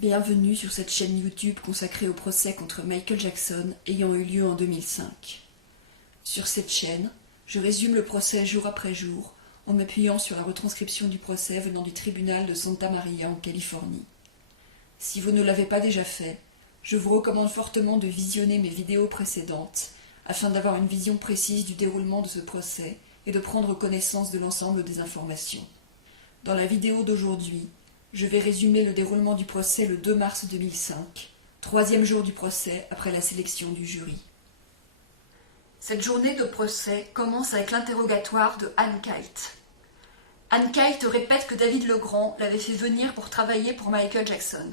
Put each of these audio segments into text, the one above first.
Bienvenue sur cette chaîne YouTube consacrée au procès contre Michael Jackson ayant eu lieu en 2005. Sur cette chaîne, je résume le procès jour après jour en m'appuyant sur la retranscription du procès venant du tribunal de Santa Maria en Californie. Si vous ne l'avez pas déjà fait, je vous recommande fortement de visionner mes vidéos précédentes afin d'avoir une vision précise du déroulement de ce procès et de prendre connaissance de l'ensemble des informations. Dans la vidéo d'aujourd'hui, je vais résumer le déroulement du procès le 2 mars 2005, troisième jour du procès après la sélection du jury. Cette journée de procès commence avec l'interrogatoire de Anne Kite. Anne Kite répète que David Legrand l'avait fait venir pour travailler pour Michael Jackson.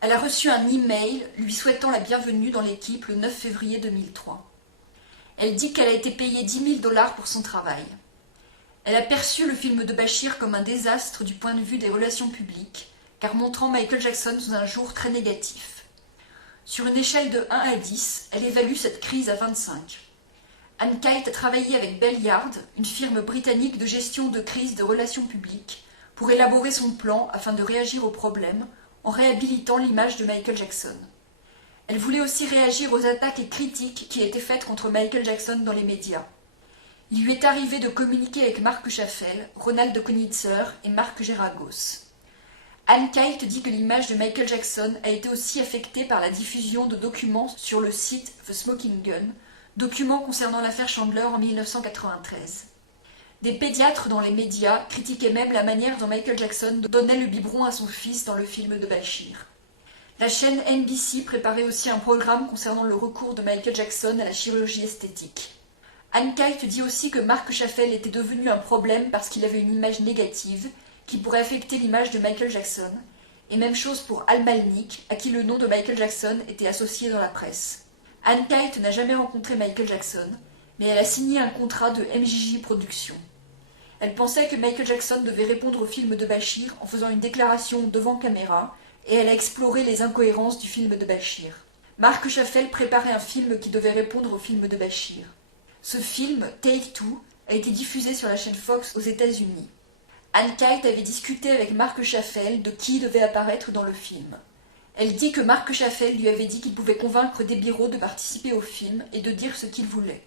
Elle a reçu un email lui souhaitant la bienvenue dans l'équipe le 9 février 2003. Elle dit qu'elle a été payée 10 000 $ pour son travail. Elle a perçu le film de Bachir comme un désastre du point de vue des relations publiques, car montrant Michael Jackson sous un jour très négatif. Sur une échelle de 1 à 10, elle évalue cette crise à 25. Anne Kite a travaillé avec Bell Yard, une firme britannique de gestion de crise de relations publiques, pour élaborer son plan afin de réagir aux problèmes en réhabilitant l'image de Michael Jackson. Elle voulait aussi réagir aux attaques et critiques qui étaient faites contre Michael Jackson dans les médias. Il lui est arrivé de communiquer avec Marc Chaffel, Ronald Konitzer et Marc Geragos. Anne Kite dit que l'image de Michael Jackson a été aussi affectée par la diffusion de documents sur le site The Smoking Gun, documents concernant l'affaire Chandler en 1993. Des pédiatres dans les médias critiquaient même la manière dont Michael Jackson donnait le biberon à son fils dans le film de Bachir. La chaîne NBC préparait aussi un programme concernant le recours de Michael Jackson à la chirurgie esthétique. Anne Kite dit aussi que Marc Chaffel était devenu un problème parce qu'il avait une image négative qui pourrait affecter l'image de Michael Jackson, et même chose pour Al Malnick, à qui le nom de Michael Jackson était associé dans la presse. Anne Kite n'a jamais rencontré Michael Jackson, mais elle a signé un contrat de MJJ Productions. Elle pensait que Michael Jackson devait répondre au film de Bachir en faisant une déclaration devant caméra, et elle a exploré les incohérences du film de Bachir. Marc Chaffel préparait un film qui devait répondre au film de Bachir. Ce film, Take Two, a été diffusé sur la chaîne Fox aux États-Unis. Anne Kite avait discuté avec Marc Chaffel de qui devait apparaître dans le film. Elle dit que Marc Chaffel lui avait dit qu'il pouvait convaincre des bureaux de participer au film et de dire ce qu'il voulait.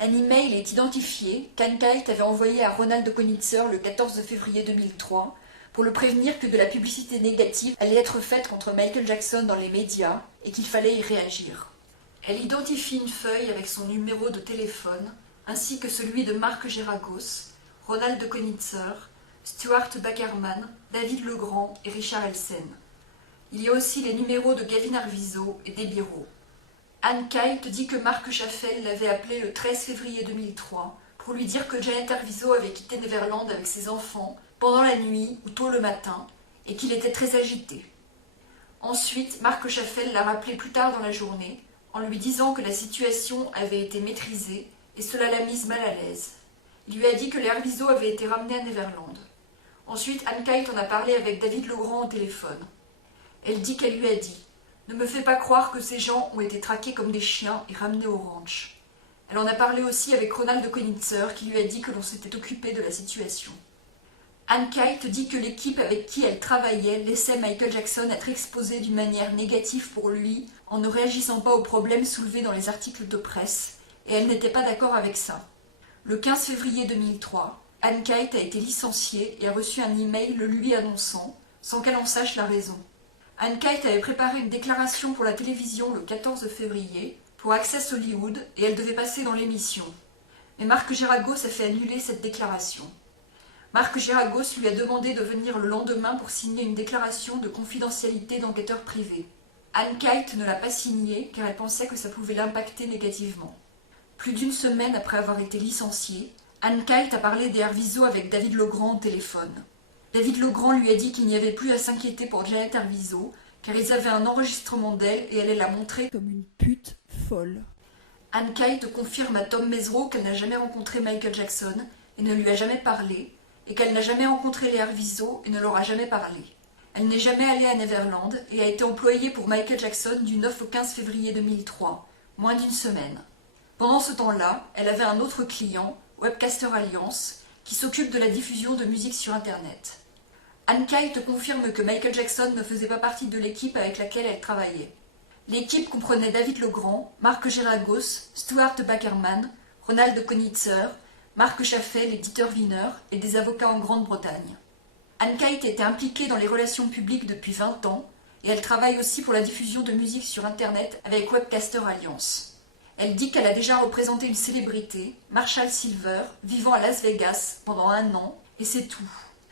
Un email est identifié qu'Anne Kite avait envoyé à Ronald Konitzer le 14 février 2003 pour le prévenir que de la publicité négative allait être faite contre Michael Jackson dans les médias et qu'il fallait y réagir. Elle identifie une feuille avec son numéro de téléphone, ainsi que celui de Marc Geragos, Ronald Konitzer, Stuart Backerman, David Legrand et Richard Elsen. Il y a aussi les numéros de Gavin Arvizo et Debbie Rowe. Anne Kite dit que Marc Chaffel l'avait appelé le 13 février 2003 pour lui dire que Janet Arvizo avait quitté Neverland avec ses enfants pendant la nuit ou tôt le matin et qu'il était très agité. Ensuite, Marc Chaffel l'a rappelé plus tard dans la journée en lui disant que la situation avait été maîtrisée et cela l'a mise mal à l'aise. Il lui a dit que les Arvizo avaient été ramenés à Neverland. Ensuite, Anne Kite en a parlé avec David Legrand au téléphone. Elle dit qu'elle lui a dit « Ne me fais pas croire que ces gens ont été traqués comme des chiens et ramenés au ranch. » Elle en a parlé aussi avec Ronald Konitzer qui lui a dit que l'on s'était occupé de la situation. Anne Kite dit que l'équipe avec qui elle travaillait laissait Michael Jackson être exposé d'une manière négative pour lui en ne réagissant pas aux problèmes soulevés dans les articles de presse, et elle n'était pas d'accord avec ça. Le 15 février 2003, Anne Kite a été licenciée et a reçu un email le lui annonçant, sans qu'elle en sache la raison. Anne Kite avait préparé une déclaration pour la télévision le 14 février pour Access Hollywood et elle devait passer dans l'émission. Mais Marc Geragos a fait annuler cette déclaration. Marc Geragos lui a demandé de venir le lendemain pour signer une déclaration de confidentialité d'enquêteur privé. Anne Kite ne l'a pas signée car elle pensait que ça pouvait l'impacter négativement. Plus d'une semaine après avoir été licenciée, Anne Kite a parlé des Arvizo avec David Legrand au téléphone. David Legrand lui a dit qu'il n'y avait plus à s'inquiéter pour Janet Arvizo car ils avaient un enregistrement d'elle et elle la montrer comme une pute folle. Anne Kite confirme à Tom Mesereau qu'elle n'a jamais rencontré Michael Jackson et ne lui a jamais parlé, et qu'elle n'a jamais rencontré les Arvizo et ne leur a jamais parlé. Elle n'est jamais allée à Neverland et a été employée pour Michael Jackson du 9 au 15 février 2003, moins d'une semaine. Pendant ce temps-là, elle avait un autre client, Webcaster Alliance, qui s'occupe de la diffusion de musique sur Internet. Anne Kite confirme que Michael Jackson ne faisait pas partie de l'équipe avec laquelle elle travaillait. L'équipe comprenait David Legrand, Marc Geragos, Stuart Backerman, Ronald Konitzer, Marc Chaffel et Dieter Wiener et des avocats en Grande-Bretagne. Anne Kite était impliquée dans les relations publiques depuis 20 ans et elle travaille aussi pour la diffusion de musique sur Internet avec Webcaster Alliance. Elle dit qu'elle a déjà représenté une célébrité, Marshall Silver, vivant à Las Vegas pendant 1 an, et c'est tout.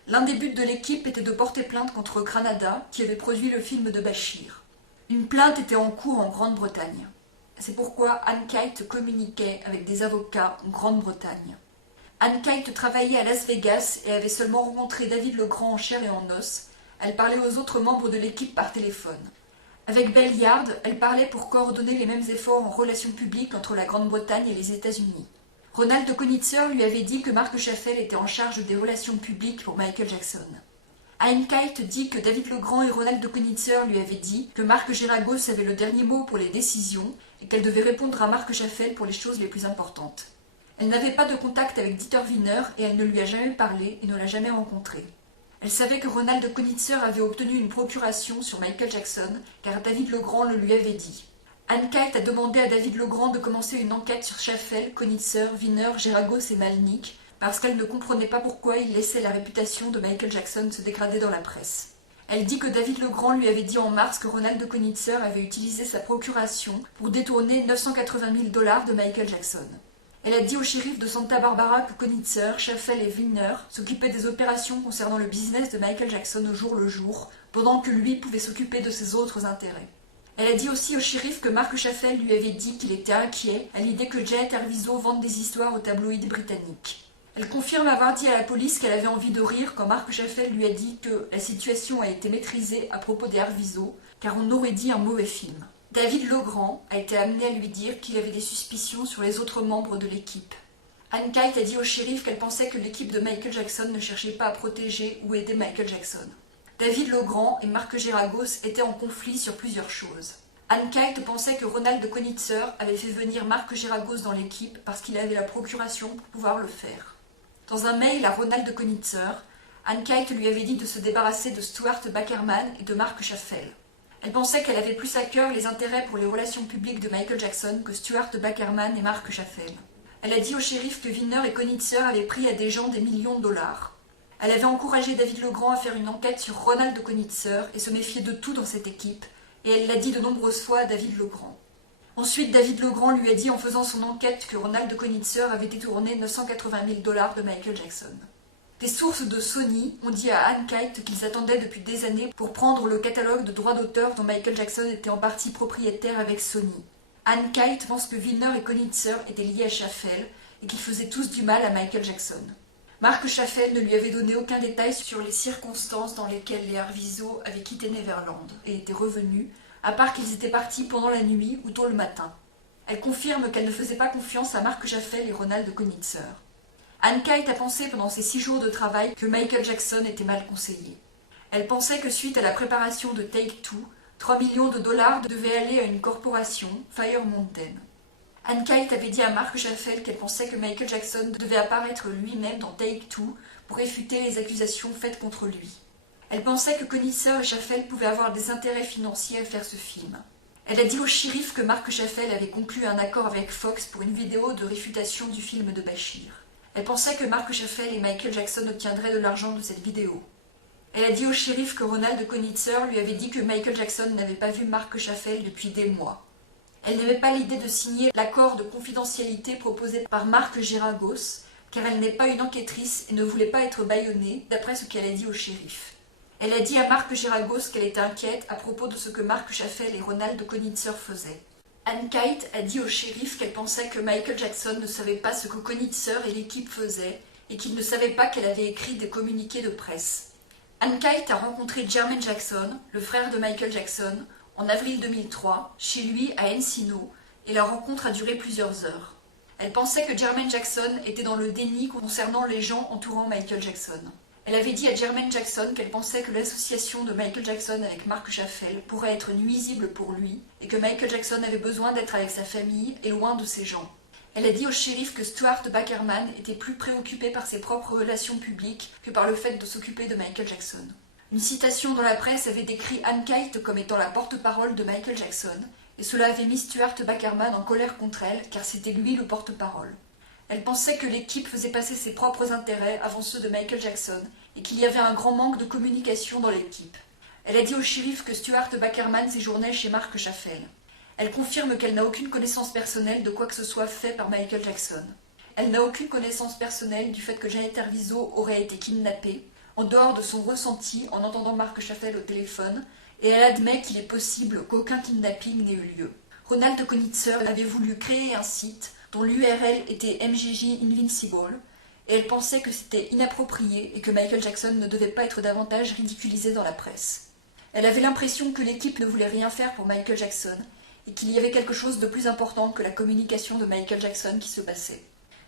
L'un des buts de l'équipe était de porter plainte contre Granada, qui avait produit le film de Bachir. Une plainte était en cours en Grande-Bretagne. C'est pourquoi Anne Kite communiquait avec des avocats en Grande-Bretagne. Anne Kite travaillait à Las Vegas et avait seulement rencontré David Legrand en chair et en os. Elle parlait aux autres membres de l'équipe par téléphone. Avec Belliard, elle parlait pour coordonner les mêmes efforts en relations publiques entre la Grande-Bretagne et les États-Unis. Ronald Konitzer lui avait dit que Marc Chaffel était en charge des relations publiques pour Michael Jackson. Anne Kite dit que David Legrand et Ronald Konitzer lui avaient dit que Marc Geragos avait le dernier mot pour les décisions et qu'elle devait répondre à Marc Chaffel pour les choses les plus importantes. Elle n'avait pas de contact avec Dieter Wiener et elle ne lui a jamais parlé et ne l'a jamais rencontré. Elle savait que Ronald Konitzer avait obtenu une procuration sur Michael Jackson car David Legrand le lui avait dit. Anne Kite a demandé à David Legrand de commencer une enquête sur Chaffel, Konitzer, Wiener, Geragos et Malnick parce qu'elle ne comprenait pas pourquoi il laissait la réputation de Michael Jackson se dégrader dans la presse. Elle dit que David Legrand lui avait dit en mars que Ronald Konitzer avait utilisé sa procuration pour détourner 980 000 $ de Michael Jackson. Elle a dit au shérif de Santa Barbara que Konitzer, Chaffel et Wiener s'occupaient des opérations concernant le business de Michael Jackson au jour le jour, pendant que lui pouvait s'occuper de ses autres intérêts. Elle a dit aussi au shérif que Marc Chaffel lui avait dit qu'il était inquiet à l'idée que Janet Arvizo vende des histoires aux tabloïds britanniques. Elle confirme avoir dit à la police qu'elle avait envie de rire quand Marc Chaffel lui a dit que la situation a été maîtrisée à propos des Arvizo, car on aurait dit un mauvais film. David Legrand a été amené à lui dire qu'il avait des suspicions sur les autres membres de l'équipe. Anne Kite a dit au shérif qu'elle pensait que l'équipe de Michael Jackson ne cherchait pas à protéger ou aider Michael Jackson. David Legrand et Marc Geragos étaient en conflit sur plusieurs choses. Anne Kite pensait que Ronald Konitzer avait fait venir Marc Geragos dans l'équipe parce qu'il avait la procuration pour pouvoir le faire. Dans un mail à Ronald Konitzer, Anne Kite lui avait dit de se débarrasser de Stuart Backerman et de Marc Chaffel. Elle pensait qu'elle avait plus à cœur les intérêts pour les relations publiques de Michael Jackson que Stuart Backerman et Marc Chaffel. Elle a dit au shérif que Wiener et Konitzer avaient pris à des gens des millions de $. Elle avait encouragé David Legrand à faire une enquête sur Ronald Konitzer et se méfier de tout dans cette équipe, et elle l'a dit de nombreuses fois à David Legrand. Ensuite, David Legrand lui a dit en faisant son enquête que Ronald Konitzer avait détourné 980 000 $ de Michael Jackson. Des sources de Sony ont dit à Anne Kite qu'ils attendaient depuis des années pour prendre le catalogue de droits d'auteur dont Michael Jackson était en partie propriétaire avec Sony. Anne Kite pense que Wiener et Konitzer étaient liés à Chaffel et qu'ils faisaient tous du mal à Michael Jackson. Marc Chaffel ne lui avait donné aucun détail sur les circonstances dans lesquelles les Arvizo avaient quitté Neverland et étaient revenus, à part qu'ils étaient partis pendant la nuit ou tôt le matin. Elle confirme qu'elle ne faisait pas confiance à Marc Chaffel et Ronald Konitzer. Anne Kite a pensé pendant ces 6 jours de travail que Michael Jackson était mal conseillé. Elle pensait que suite à la préparation de Take Two, 3 millions de $ devaient aller à une corporation, Fire Mountain. Anne Kite avait dit à Marc Chaffel qu'elle pensait que Michael Jackson devait apparaître lui-même dans Take Two pour réfuter les accusations faites contre lui. Elle pensait que Konitzer et Chaffel pouvaient avoir des intérêts financiers à faire ce film. Elle a dit au shérif que Marc Chaffel avait conclu un accord avec Fox pour une vidéo de réfutation du film de Bachir. Elle pensait que Marc Chaffel et Michael Jackson obtiendraient de l'argent de cette vidéo. Elle a dit au shérif que Ronald Konitzer lui avait dit que Michael Jackson n'avait pas vu Marc Chaffel depuis des mois. Elle n'aimait pas l'idée de signer l'accord de confidentialité proposé par Marc Geragos, car elle n'est pas une enquêtrice et ne voulait pas être bâillonnée, d'après ce qu'elle a dit au shérif. Elle a dit à Marc Geragos qu'elle était inquiète à propos de ce que Marc Chaffel et Ronald Konitzer faisaient. Anne Kite a dit au shérif qu'elle pensait que Michael Jackson ne savait pas ce que Konitzer et l'équipe faisaient et qu'il ne savait pas qu'elle avait écrit des communiqués de presse. Anne Kite a rencontré Jermaine Jackson, le frère de Michael Jackson, en avril 2003, chez lui à Encino, et la rencontre a duré plusieurs heures. Elle pensait que Jermaine Jackson était dans le déni concernant les gens entourant Michael Jackson. Elle avait dit à Jermaine Jackson qu'elle pensait que l'association de Michael Jackson avec Marc Chaffel pourrait être nuisible pour lui et que Michael Jackson avait besoin d'être avec sa famille et loin de ses gens. Elle a dit au shérif que Stuart Backerman était plus préoccupé par ses propres relations publiques que par le fait de s'occuper de Michael Jackson. Une citation dans la presse avait décrit Anne Kite comme étant la porte-parole de Michael Jackson, et cela avait mis Stuart Backerman en colère contre elle, car c'était lui le porte-parole. Elle pensait que l'équipe faisait passer ses propres intérêts avant ceux de Michael Jackson, et qu'il y avait un grand manque de communication dans l'équipe. Elle a dit au shérif que Stuart Backerman séjournait chez Marc Chaffel. Elle confirme qu'elle n'a aucune connaissance personnelle de quoi que ce soit fait par Michael Jackson. Elle n'a aucune connaissance personnelle du fait que Janet Arvizo aurait été kidnappée, en dehors de son ressenti en entendant Marc Chaffel au téléphone, et elle admet qu'il est possible qu'aucun kidnapping n'ait eu lieu. Ronald Konitzer avait voulu créer un site dont l'URL était MJJ Invincible, et elle pensait que c'était inapproprié et que Michael Jackson ne devait pas être davantage ridiculisé dans la presse. Elle avait l'impression que l'équipe ne voulait rien faire pour Michael Jackson, et qu'il y avait quelque chose de plus important que la communication de Michael Jackson qui se passait.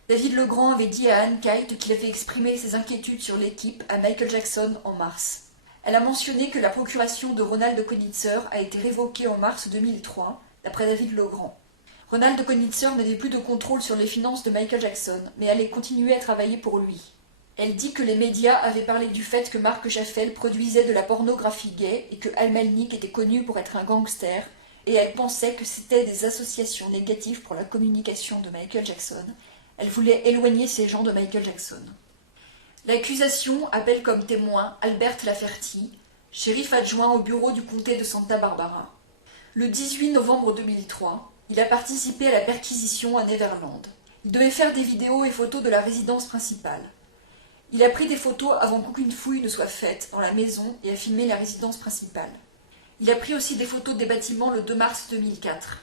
David Legrand avait dit à Anne Kite qu'il avait exprimé ses inquiétudes sur l'équipe à Michael Jackson en mars. Elle a mentionné que la procuration de Ronald Konitzer a été révoquée en mars 2003, d'après David Legrand. Ronald Konitzer n'avait plus de contrôle sur les finances de Michael Jackson, mais allait continuer à travailler pour lui. Elle dit que les médias avaient parlé du fait que Marc Chaffel produisait de la pornographie gay et que Al Melnick était connu pour être un gangster, et elle pensait que c'était des associations négatives pour la communication de Michael Jackson. Elle voulait éloigner ces gens de Michael Jackson. L'accusation appelle comme témoin Albert Laferty, shérif adjoint au bureau du comté de Santa Barbara. Le 18 novembre 2003, il a participé à la perquisition à Neverland. Il devait faire des vidéos et photos de la résidence principale. Il a pris des photos avant qu'aucune fouille ne soit faite dans la maison et a filmé la résidence principale. Il a pris aussi des photos des bâtiments le 2 mars 2004.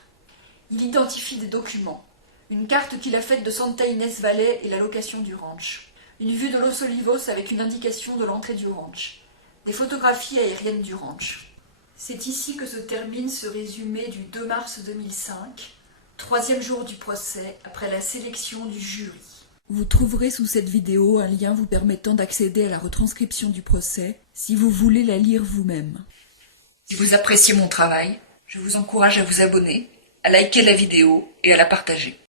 Il identifie des documents. Une carte qu'il a faite de Santa Ynez Valley et la location du ranch. Une vue de Los Olivos avec une indication de l'entrée du ranch. Des photographies aériennes du ranch. C'est ici que se termine ce résumé du 2 mars 2005, troisième jour du procès après la sélection du jury. Vous trouverez sous cette vidéo un lien vous permettant d'accéder à la retranscription du procès si vous voulez la lire vous-même. Si vous appréciez mon travail, je vous encourage à vous abonner, à liker la vidéo et à la partager.